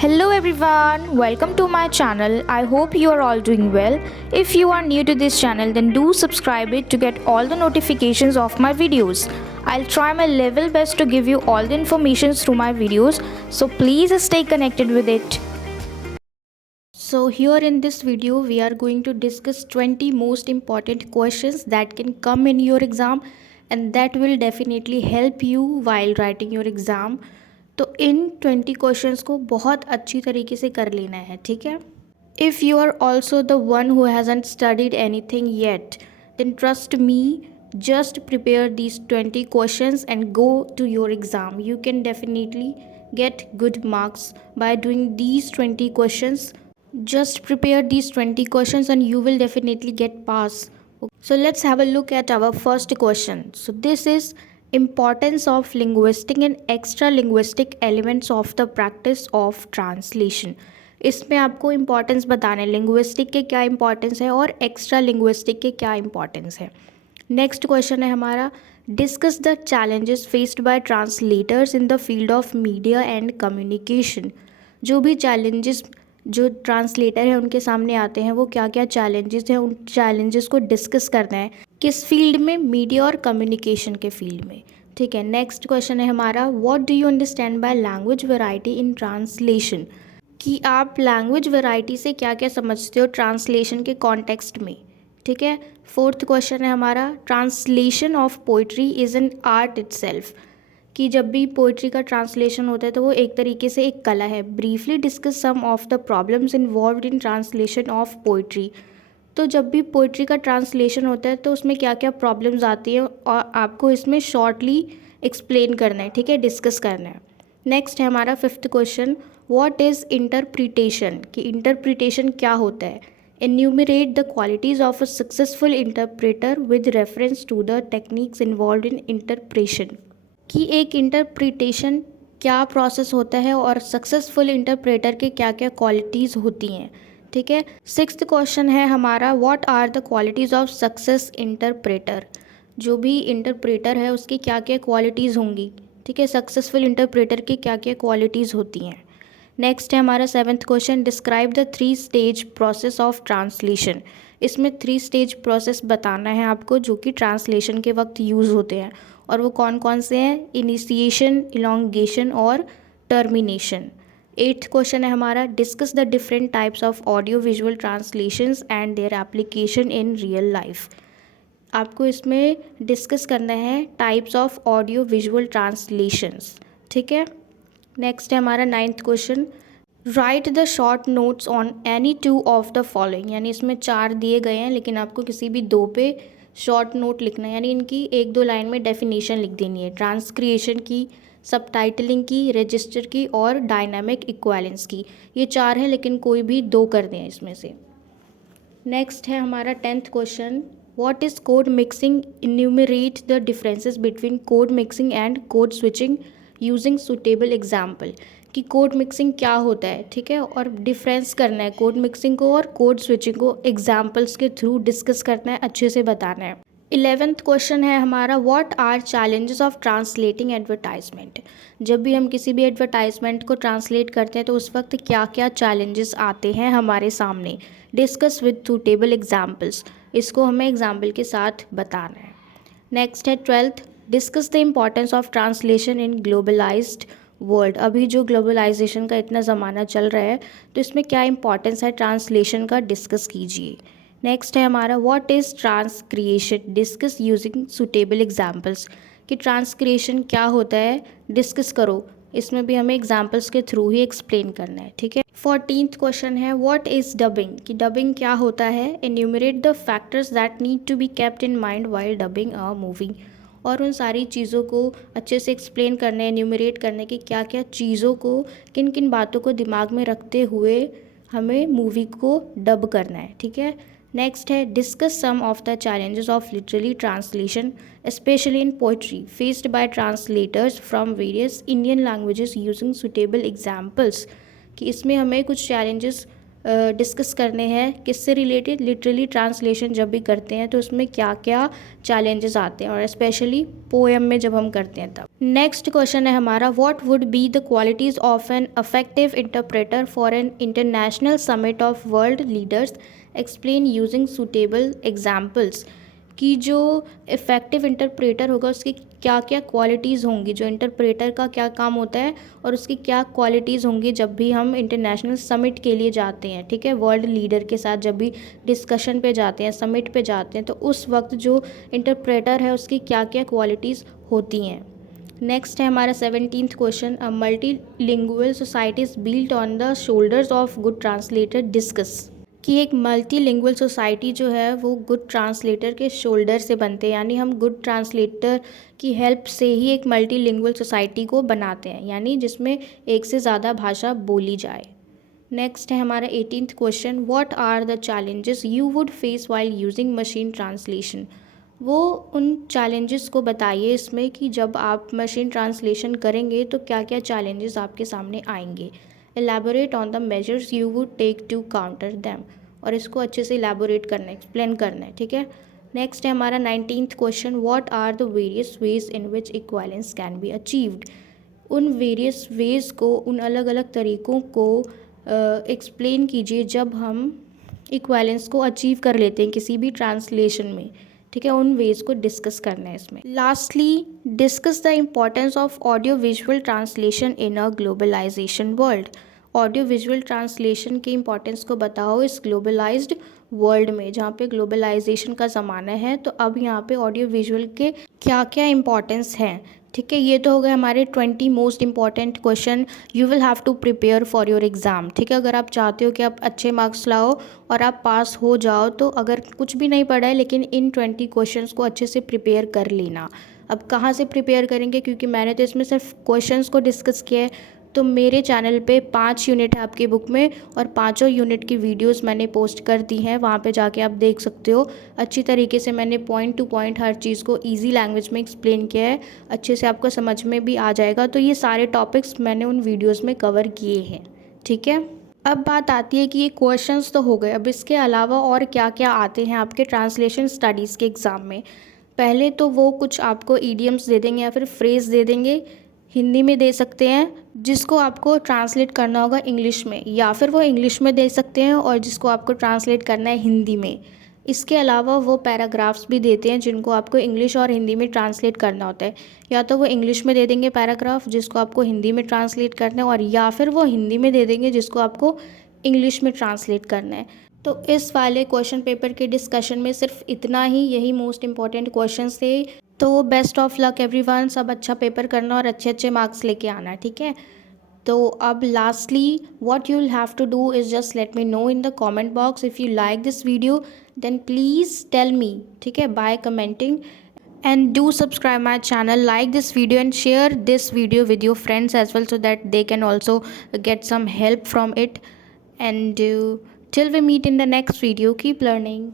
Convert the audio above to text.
Hello everyone, welcome to my channel. I hope you are all doing well. If you are new to this channel, then do subscribe it to get all the notifications of my videos. I'll try my level best to give you all the information through my videos, so please stay connected with it. So here in this video, we are going to discuss 20 most important questions that can come in your exam and that will definitely help you while writing your exam. तो इन 20 questions को बहुत अच्छी तरीके से कर लेना है, ठीक है। If you are also the one who hasn't studied anything yet, then trust me, just prepare these 20 questions and go to your exam. You can definitely get good marks by doing these 20 questions. Just prepare these 20 questions and you will definitely get pass. So let's have a look at our first question. So this is importance of linguistic and extra linguistic elements of the practice of translation. इसमें आपको importance बताना है linguistic के क्या importance है और extra linguistic के क्या इम्पॉर्टेंस है। नेक्स्ट क्वेश्चन है हमारा, discuss the challenges faced by translators in the field of media and communication. जो भी चैलेंजेस जो ट्रांसलेटर है उनके सामने आते हैं वो क्या क्या चैलेंजेस हैं, उन चैलेंजेस को डिस्कस करना है किस फील्ड में, मीडिया और कम्युनिकेशन के फील्ड में, ठीक है। नेक्स्ट क्वेश्चन है हमारा, what do you understand by language variety in translation, कि आप लैंग्वेज वैरायटी से क्या क्या समझते हो ट्रांसलेशन के कॉन्टेक्स्ट में, ठीक है। फोर्थ क्वेश्चन है हमारा, translation of poetry is an art itself, कि जब भी पोइट्री का ट्रांसलेशन होता है तो वो एक तरीके से एक कला है। Briefly discuss some of the problems involved in translation of poetry, तो जब भी पोइट्री का ट्रांसलेशन होता है तो उसमें क्या क्या प्रॉब्लम्स आती हैं और आपको इसमें शॉर्टली एक्सप्लेन करना है, ठीक है, डिस्कस करना है। नेक्स्ट है हमारा fifth question, what is interpretation, कि इंटरप्रिटेशन क्या होता है। Enumerate the qualities of a successful interpreter with reference to the techniques involved in interpretation, कि एक इंटरप्रिटेशन क्या प्रोसेस होता है और सक्सेसफुल इंटरप्रेटर के क्या क्या क्वालिटीज़ होती हैं, ठीक है। सिक्स्थ क्वेश्चन है हमारा, what are the qualities of success interpreter, जो भी इंटरप्रेटर है उसकी क्या क्या क्वालिटीज़ होंगी, ठीक है, सक्सेसफुल इंटरप्रेटर की क्या क्या क्वालिटीज़ होती हैं। नेक्स्ट है हमारा seventh question, describe the 3 stage process of translation, इसमें 3 स्टेज प्रोसेस बताना है आपको जो कि ट्रांसलेशन के वक्त यूज़ होते हैं और वो कौन कौन से हैं, इनिशिएशन, इलोंगेशन और टर्मिनेशन। एट्थ क्वेश्चन है हमारा, discuss the different types of audio visual translations and their application in real life, आपको इसमें डिस्कस करना है types of audio visual translations, ठीक है। नेक्स्ट है हमारा ninth question, right the short notes on any 2 of the following, यानी इसमें 4 दिए गए हैं लेकिन आपको किसी भी 2 पे शॉर्ट नोट लिखना है, यानी इनकी 1-2 लाइन में डेफिनेशन लिख देनी है, ट्रांसक्रिएशन की, सबटाइटलिंग की, रजिस्टर की और डायनामिक इक्वालेंस की। ये 4 हैं लेकिन कोई भी 2 कर दें इसमें से। नेक्स्ट है हमारा 10th question, what is code mixing, enumerate the differences between code mixing and code switching using suitable example, कि कोड मिक्सिंग क्या होता है, ठीक है, और डिफरेंस करना है कोड मिक्सिंग को और कोड स्विचिंग को एग्जाम्पल्स के थ्रू डिस्कस करना है, अच्छे से बताना है। 11th क्वेश्चन है हमारा, what are challenges of translating advertisement, जब भी हम किसी भी एडवर्टाइजमेंट को ट्रांसलेट करते हैं तो उस वक्त क्या क्या चैलेंजेस आते हैं हमारे सामने, डिस्कस विद सुटेबल एग्जाम्पल्स, इसको हमें एग्जाम्पल के साथ बताना है। नेक्स्ट है 12th, discuss the importance of translation in globalised world, अभी जो ग्लोबलाइजेशन का इतना ज़माना चल रहा है तो इसमें क्या इंपॉर्टेंस है ट्रांसलेशन का, डिस्कस कीजिए। नेक्स्ट है हमारा, what is transcreation, discuss using suitable examples, कि ट्रांसक्रिएशन क्या होता है, डिस्कस करो, इसमें भी हमें एग्जाम्पल्स के थ्रू ही एक्सप्लेन करना है, ठीक है। 14th क्वेश्चन है, व्हाट इज़ डबिंग, कि डबिंग क्या होता है, enumerate the factors that need to be kept in mind while dubbing a movie, और उन सारी चीज़ों को अच्छे से एक्सप्लेन करने, एन्यूमरेट करने की क्या क्या चीज़ों को, किन किन बातों को दिमाग में रखते हुए हमें मूवी को डब करना है, ठीक है। नेक्स्ट है, discuss some of the challenges of literally translation specially in poetry faced by translators from various Indian languages using suitable examples, कि इसमें हमें कुछ चैलेंजेस डिस्कस करने हैं। किससे रिलेटेड? लिटरली ट्रांसलेशन जब भी करते हैं तो उसमें क्या क्या चैलेंजेस आते हैं, और स्पेशली पोएम में जब हम करते हैं तब। नेक्स्ट क्वेश्चन है हमारा, what would be the qualities of an affective interpreter for an international summit of world leaders, explain using suitable examples. कि जो इफ़ेक्टिव इंटरप्रेटर होगा उसकी क्या क्या क्वालिटीज़ होंगी, जो इंटरप्रेटर का क्या काम होता है और उसकी क्या क्वालिटीज़ होंगी जब भी हम इंटरनेशनल समिट के लिए जाते हैं, ठीक है, वर्ल्ड लीडर के साथ जब भी डिस्कशन पे जाते हैं, समिट पे जाते हैं, तो उस वक्त जो इंटरप्रेटर है उसकी क्या क्या क्वालिटीज़ होती हैं। नेक्स्ट है हमारा 17th question, a multi lingual society is built on the shoulders of good translator, discuss. कि एक मल्टीलिंगुअल सोसाइटी जो है वो गुड ट्रांसलेटर के शोल्डर से बनते हैं, यानी हम गुड ट्रांसलेटर की हेल्प से ही एक मल्टीलिंगुअल सोसाइटी को बनाते हैं, यानी जिसमें एक से ज़्यादा भाषा बोली जाए। नेक्स्ट है हमारा 18th question, what are the challenges you would face while using machine translation. वो उन चैलेंजेस को बताइए इसमें कि जब आप मशीन ट्रांसलेशन करेंगे तो क्या क्या चैलेंजेस आपके सामने आएंगे। Elaborate on the measures you would take to counter them, और इसको अच्छे से एलैबोरेट करना है, एक्सप्लेन करना है, ठीक है। नेक्स्ट है हमारा 19th question, what are the various ways in which equivalence can be achieved. उन वेरियस वेज को, उन अलग अलग तरीक़ों को एक्सप्लेन कीजिए जब हम इक्वालेंस को अचीव कर लेते हैं किसी भी ट्रांसलेशन में, ठीक है, उन वेज को डिस्कस करना है इसमें। Lastly, discuss the importance of audio visual translation in a globalization world. Audio visual translation की इम्पॉर्टेंस को बताओ इस ग्लोबलाइज्ड वर्ल्ड में, जहाँ पे ग्लोबलाइजेशन का ज़माना है, तो अब यहाँ पे ऑडियो विजुअल के क्या क्या इम्पॉर्टेंस हैं, ठीक है। ये तो हो गए हमारे 20 most important question you will have to prepare for your exam, ठीक है। अगर आप चाहते हो कि आप अच्छे मार्क्स लाओ और आप पास हो जाओ, तो अगर कुछ भी नहीं पढ़ा है लेकिन इन 20 क्वेश्चंस को अच्छे से प्रिपेयर कर लेना। अब कहाँ से प्रिपेयर करेंगे, क्योंकि मैंने तो इसमें सिर्फ क्वेश्चंस को डिस्कस किया है, तो मेरे चैनल पे 5 यूनिट है आपकी बुक में, और पाँचों यूनिट की वीडियोस मैंने पोस्ट कर दी हैं, वहाँ पे जाके आप देख सकते हो। अच्छी तरीके से मैंने पॉइंट टू पॉइंट हर चीज़ को इजी लैंग्वेज में एक्सप्लेन किया है, अच्छे से आपको समझ में भी आ जाएगा। तो ये सारे टॉपिक्स मैंने उन वीडियोज़ में कवर किए हैं, ठीक है। अब बात आती है कि ये क्वेश्चंस तो हो गए, अब इसके अलावा और क्या क्या आते हैं आपके ट्रांसलेशन स्टडीज़ के एग्ज़ाम में। पहले तो वो कुछ आपको ईडियम्स दे देंगे या फिर फ्रेज़ दे देंगे, हिंदी में दे सकते हैं, जिसको आपको ट्रांसलेट करना होगा इंग्लिश में, या फिर वो इंग्लिश में दे सकते हैं और जिसको आपको ट्रांसलेट करना है हिंदी में। इसके अलावा वो पैराग्राफ्स भी देते हैं जिनको आपको इंग्लिश और हिंदी में ट्रांसलेट करना होता है। या तो वो इंग्लिश में दे देंगे पैराग्राफ जिसको आपको हिंदी में ट्रांसलेट करना है, और या फिर वो हिंदी में दे देंगे जिसको आपको इंग्लिश में ट्रांसलेट करना है। तो इस वाले क्वेश्चन पेपर के डिस्कशन में सिर्फ इतना ही, यही मोस्ट इंपॉर्टेंट क्वेश्चंस थे। तो बेस्ट ऑफ लक एवरीवन, सब अच्छा पेपर करना और अच्छे अच्छे मार्क्स लेके आना, ठीक है। तो अब lastly what you will have to do is just let me know in the comment box if you like this video, then please tell me, ठीक है, by commenting, and do subscribe my channel, like this video and share this video with your friends as well, so that they can also get some help from it. And till we meet in the next video, keep learning.